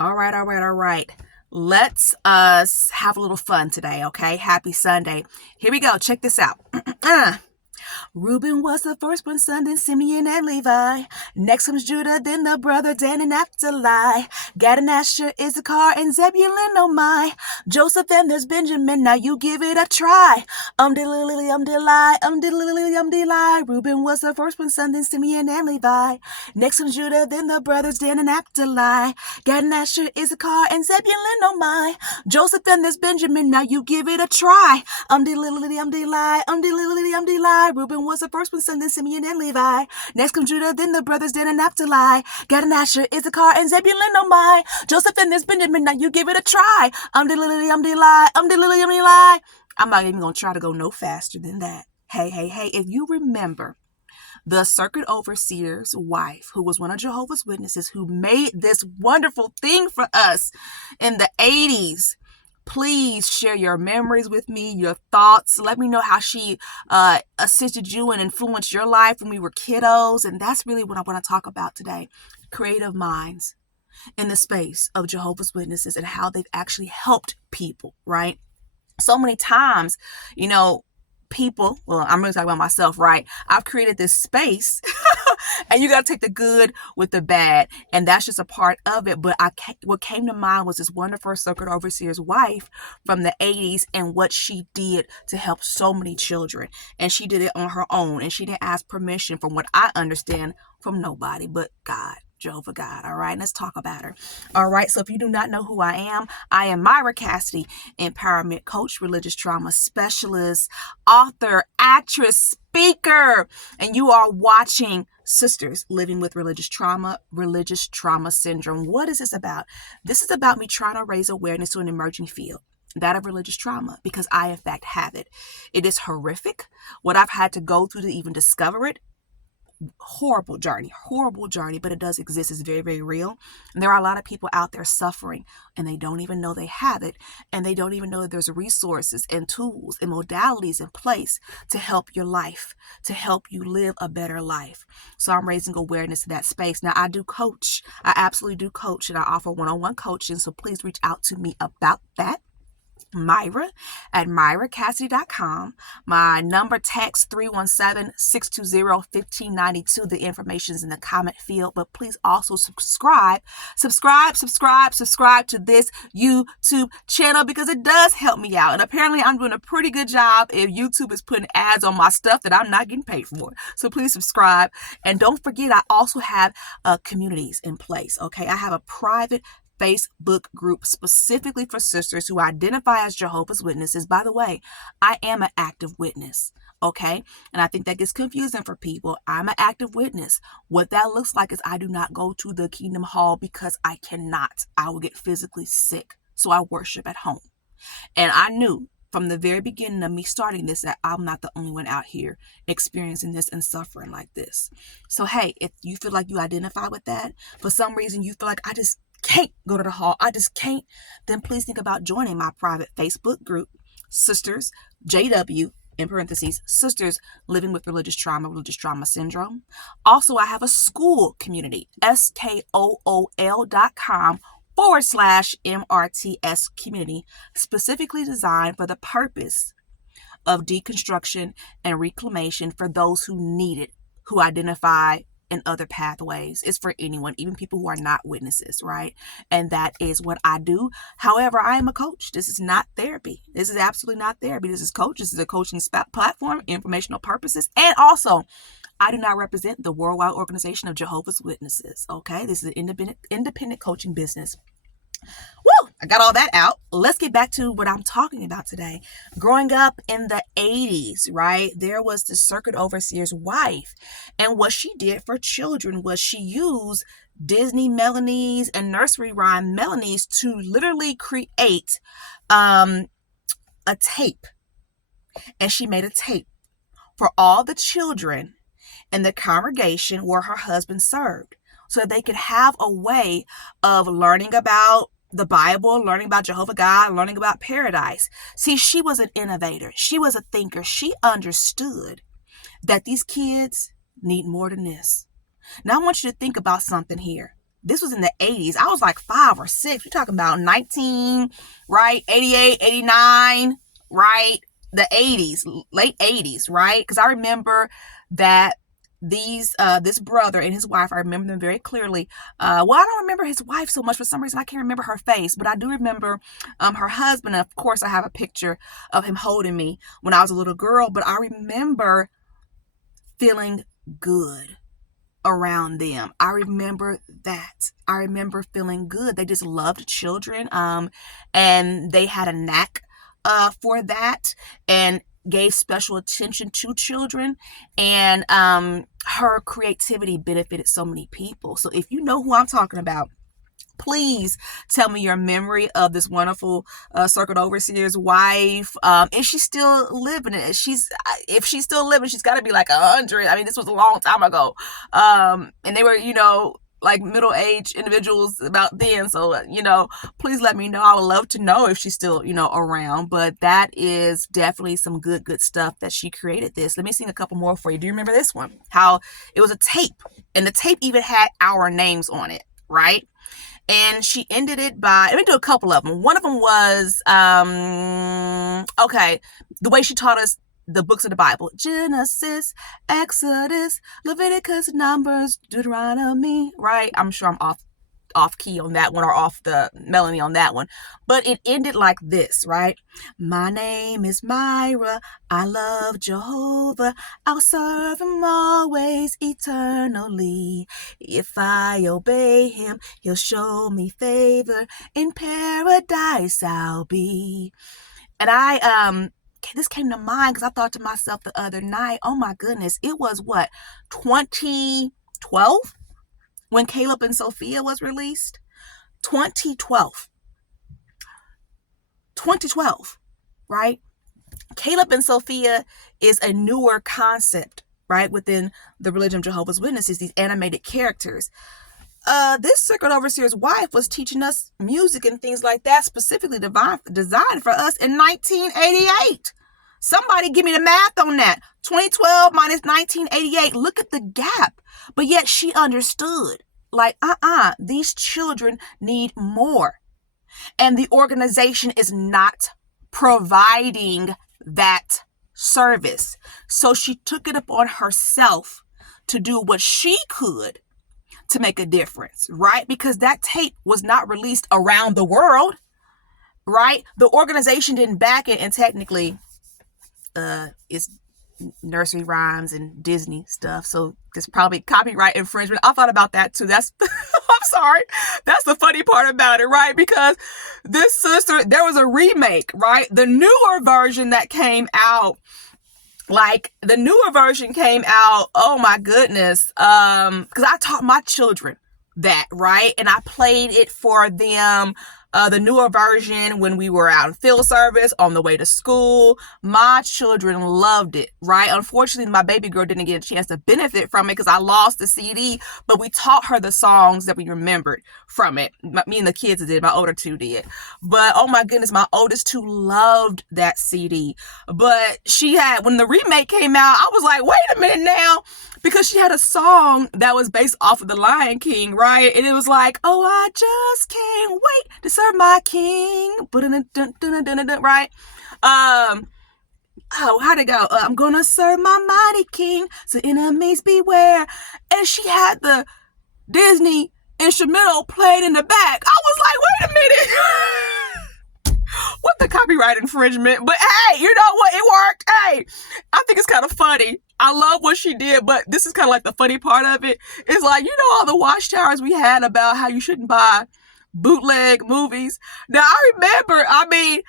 All right, all right, all right. Let's us have a little fun today, okay? Happy Sunday. Here we go. Check this out. Reuben was the firstborn son, then Simeon and Levi. Next comes Judah, then the brother Dan and Naphtali. Gad and Asher, Issachar, and Zebulun, oh my. Joseph and there's Benjamin, now you give it a try. Diddly. Reuben was the firstborn son, then Simeon and Levi. Next comes Judah, then the brothers Dan and Naphtali. Gad and Asher, Issachar, and Zebulun, oh my. Joseph and there's Benjamin, now you give it a try. Diddly. Reuben was the firstborn son, then Simeon and Levi. Next comes Judah, then the brothers Dan and Naphtali. Gad and Asher, Issachar, and Zebulun, oh my. Joseph and there's Benjamin, now you give it a try. Diddly. I'm not even going to try to go no faster than that. Hey, if you remember the circuit overseer's wife, who was one of Jehovah's Witnesses, who made this wonderful thing for us in the 80s, please share your memories with me, your thoughts. Let me know how she assisted you and influenced your life when we were kiddos. And that's really what I want to talk about today. Creative minds in the space of Jehovah's Witnesses and how they've actually helped people, right? So many times, people, well, I'm going to talk about myself, right? I've created this space and you got to take the good with the bad. And that's just a part of it. But what came to mind was this wonderful circuit overseer's wife from the 80s and what she did to help so many children. And she did it on her own. And she didn't ask permission, from what I understand, from nobody but God. Jehovah God. All right, let's talk about her. All right, so if you do not know who I am Mira Cassidy, empowerment coach, religious trauma specialist, author, actress, speaker, and you are watching Sisters Living with Religious Trauma Syndrome. What is this about? This is about me trying to raise awareness to an emerging field, that of religious trauma, because I, in fact, have it. It is horrific what I've had to go through to even discover it. Horrible journey, but it does exist. It's very, very real. And there are a lot of people out there suffering and they don't even know they have it. And they don't even know that there's resources and tools and modalities in place to help your life, to help you live a better life. So I'm raising awareness to that space. Now I do coach. I absolutely do coach, and I offer one-on-one coaching. So please reach out to me about that. Mira at MiraCassidy.com. My number, text 317-620-1592. The information is in the comment field, but please also subscribe to this YouTube channel, because it does help me out. And apparently I'm doing a pretty good job if YouTube is putting ads on my stuff that I'm not getting paid for. So please subscribe. And don't forget, I also have communities in place. Okay. I have a private Facebook group specifically for sisters who identify as Jehovah's Witnesses. By the way, I am an active witness. Okay. And I think that gets confusing for people. I'm an active witness. What that looks like is I do not go to the Kingdom Hall because I cannot. I will get physically sick. So I worship at home. And I knew from the very beginning of me starting this that I'm not the only one out here experiencing this and suffering like this. So, hey, if you feel like you identify with that, for some reason you feel like I just can't go to the hall, I just can't, then please think about joining my private Facebook group, Sisters, JW, in parentheses, Sisters Living with Religious Trauma Syndrome. Also, I have a Skool community, Skool.com/MRTS community, specifically designed for the purpose of deconstruction and reclamation for those who need it, who identify in other pathways. It's for anyone, even people who are not witnesses, right? And that is what I do. However, I am a coach. This is not therapy. This is absolutely not therapy. This is coach. This is a coaching platform, informational purposes. And also, I do not represent the worldwide organization of Jehovah's Witnesses. Okay, this is an independent coaching business. Woo! I got all that out. Let's get back to what I'm talking about today. Growing up in the 80s, right, there was the circuit overseer's wife. And what she did for children was she used Disney melodies and nursery rhyme melodies to literally create a tape. And she made a tape for all the children in the congregation where her husband served, so they could have a way of learning about the Bible, learning about Jehovah God, learning about paradise. See, she was an innovator. She was a thinker. She understood that these kids need more than this. Now I want you to think about something here. this was in the 80s. I was like 5 or 6. We're talking about 19, right? 88, 89, right? The 80s, late 80s, right? Because I remember that this brother and his wife, I remember them very clearly. Well, I don't remember his wife so much. For some reason I can't remember her face, but I do remember her husband. And of course I have a picture of him holding me when I was a little girl, but I remember feeling good around them. I remember that. I remember feeling good. They just loved children, and they had a knack for that, and gave special attention to children, and her creativity benefited so many people. So if you know who I'm talking about, please tell me your memory of this wonderful circuit overseer's wife. Is she still living? If she's still living, she's got to be like 100. I mean, this was a long time ago, and they were, like middle-aged individuals about then. So, please let me know. I would love to know if she's still, around. But that is definitely some good stuff that she created this. Let me sing a couple more for you. Do you remember this one? How it was a tape, and the tape even had our names on it, right? And she ended it by, let me do a couple of them. One of them was, the way she taught us the books of the Bible: Genesis, Exodus, Leviticus, Numbers, Deuteronomy, right? I'm sure I'm off key on that one, or off the melody on that one. But it ended like this, right? My name is Myra. I love Jehovah. I'll serve him always, eternally. If I obey him, he'll show me favor. In paradise I'll be. And this came to mind because I thought to myself the other night, oh my goodness, it was 2012 when Caleb and Sophia was released? 2012, right? Caleb and Sophia is a newer concept, right, within the religion of Jehovah's Witnesses, these animated characters. This circuit overseer's wife was teaching us music and things like that, specifically designed for us in 1988. Somebody give me the math on that. 2012 minus 1988. Look at the gap. But yet she understood, like, these children need more. And the organization is not providing that service. So she took it upon herself to do what she could to make a difference, right? Because that tape was not released around the world, right? The organization didn't back it, and technically it's nursery rhymes and Disney stuff, so there's probably copyright infringement. I thought about that too. That's I'm sorry, that's the funny part about it, right? Because this sister, there was a remake, right? The newer version that came out, oh my goodness, because I taught my children that, right? And I played it for them, the newer version, when we were out in field service, on the way to school. My children loved it, right? Unfortunately, my baby girl didn't get a chance to benefit from it because I lost the CD, but we taught her the songs that we remembered from it. Me and the kids did, my older two did. But oh my goodness, my oldest two loved that CD. But when the remake came out, I was like, wait a minute now, because she had a song that was based off of The Lion King, right? And it was like, oh, I just can't wait to serve my king, right? How'd it go? I'm gonna serve my mighty king, so enemies beware. And she had the Disney instrumental played in the back. I was like, wait a minute. What the copyright infringement? But hey, you know what? It worked. Hey, I think it's kind of funny. I love what she did, but this is kind of like the funny part of it. It's like, all the watchtowers we had about how you shouldn't buy bootleg movies. Now, I remember, I'm telling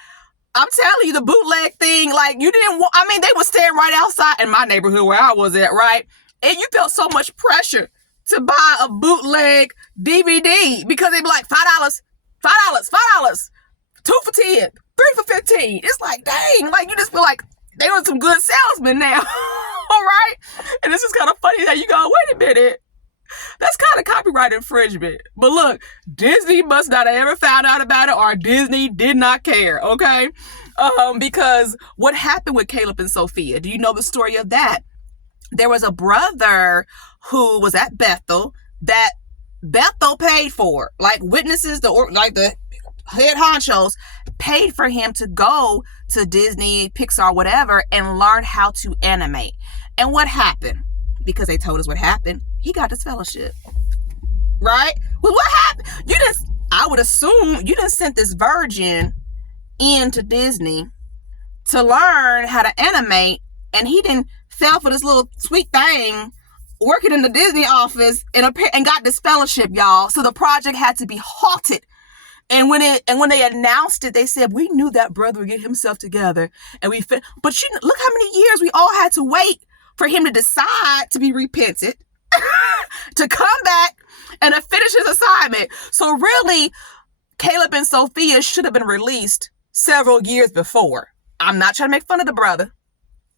you, the bootleg thing, like, you didn't want, they would stand right outside in my neighborhood where I was at, right? And you felt so much pressure to buy a bootleg DVD because they'd be like, $5, $5, 2 for 10, 3 for 15. It's like, dang, like, you just feel like they were some good salesmen now. All right? And this is kind of funny that you go, wait a minute. That's kind of copyright infringement. But look, Disney must not have ever found out about it, or Disney did not care, okay? Because what happened with Caleb and Sophia? Do you know the story of that? There was a brother who was at Bethel that Bethel paid for it. Like witnesses, the head honchos paid for him to go to Disney, Pixar, whatever, and learn how to animate. And what happened? Because they told us what happened. He got this fellowship. Right? Well, what happened? I would assume you didn't send this virgin into Disney to learn how to animate, and he didn't fell for this little sweet thing working in the Disney office and got this fellowship, y'all. So the project had to be halted. And when they announced it, they said, we knew that brother would get himself together. But look how many years we all had to wait for him to decide to be repented, to come back and to finish his assignment. So really, Caleb and Sophia should have been released several years before. I'm not trying to make fun of the brother,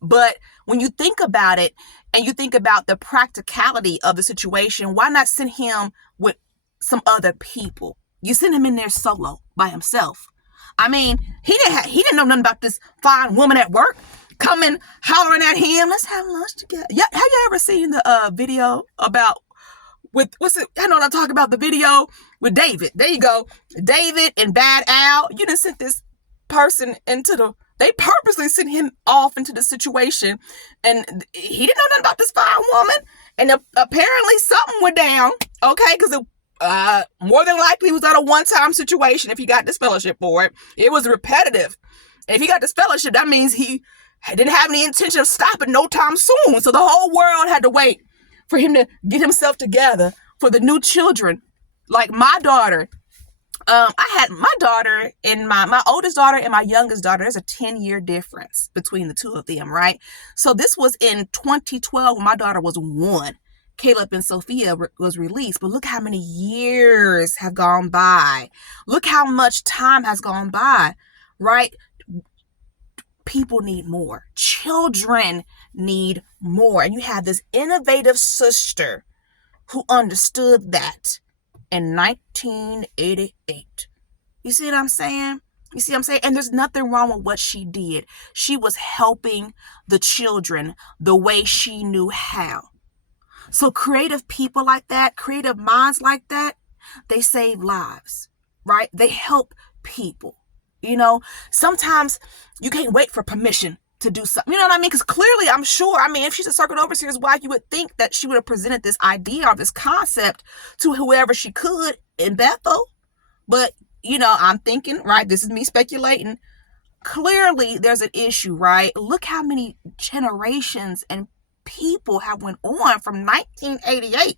but when you think about it and you think about the practicality of the situation, why not send him with some other people? You send him in there solo by himself. I mean, he didn't know nothing about this fine woman at work coming hollering at him. Let's have lunch together. Yeah, have you ever seen the video about I know what I'm talking about, the video with David. There you go. David and Bad Al. You done sent this person they purposely sent him off into the situation, and he didn't know nothing about this fine woman, and apparently something went down, okay, because more than likely it was not a one-time situation if he got this fellowship for it. It was repetitive. And if he got this fellowship, that means he didn't have any intention of stopping no time soon, so the whole world had to wait for him to get himself together for the new children. Like my daughter, I had my daughter and my oldest daughter and my youngest daughter. There's a 10-year difference between the two of them, right? So this was in 2012 when my daughter was 1. Caleb and Sophia was released. But look how many years have gone by. Look how much time has gone by, right? People need more. Children need more. And you have this innovative sister who understood that in 1988. You see what I'm saying? And there's nothing wrong with what she did. She was helping the children the way she knew how. So creative people like that, creative minds like that, they save lives, right? They help people. Sometimes you can't wait for permission to do something. You know what I mean? Because clearly, I'm sure, if she's a circuit overseer's wife, you would think that she would have presented this idea or this concept to whoever she could in Bethel. But, I'm thinking, right, this is me speculating. Clearly, there's an issue, right? Look how many generations and people have went on from 1988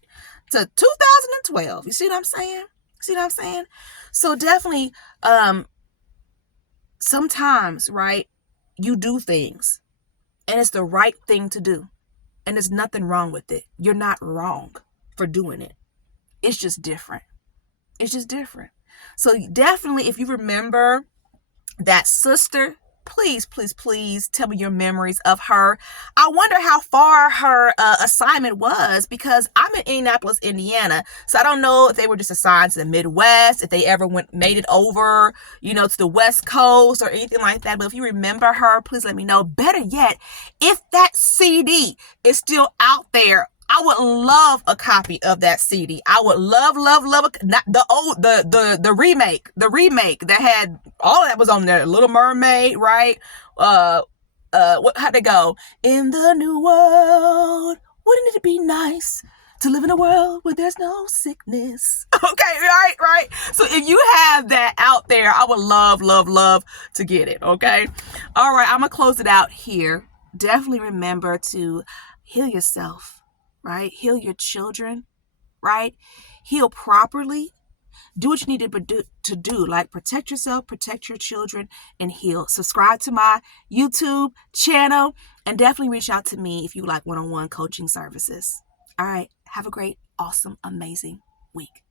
to 2012. You see what I'm saying? So definitely, sometimes, right, you do things and it's the right thing to do. And there's nothing wrong with it. You're not wrong for doing it. It's just different. So definitely, if you remember that sister, please tell me your memories of her. I wonder how far her assignment was, because I'm in Indianapolis, Indiana. So I don't know if they were just assigned to the Midwest, if they ever made it over, to the West Coast or anything like that. But if you remember her, please let me know. Better yet, if that CD is still out there, I would love a copy of that CD. I would love not the remake that had all that was on there. Little Mermaid, right? How'd they go? In the new world, wouldn't it be nice to live in a world where there's no sickness? Okay, right. So if you have that out there, I would love to get it. Okay. All right. I'm gonna close it out here. Definitely remember to heal yourself. Right? Heal your children, right? Heal properly. Do what you need to do, like protect yourself, protect your children, and heal. Subscribe to my YouTube channel, and definitely reach out to me if you like one-on-one coaching services. All right. Have a great, awesome, amazing week.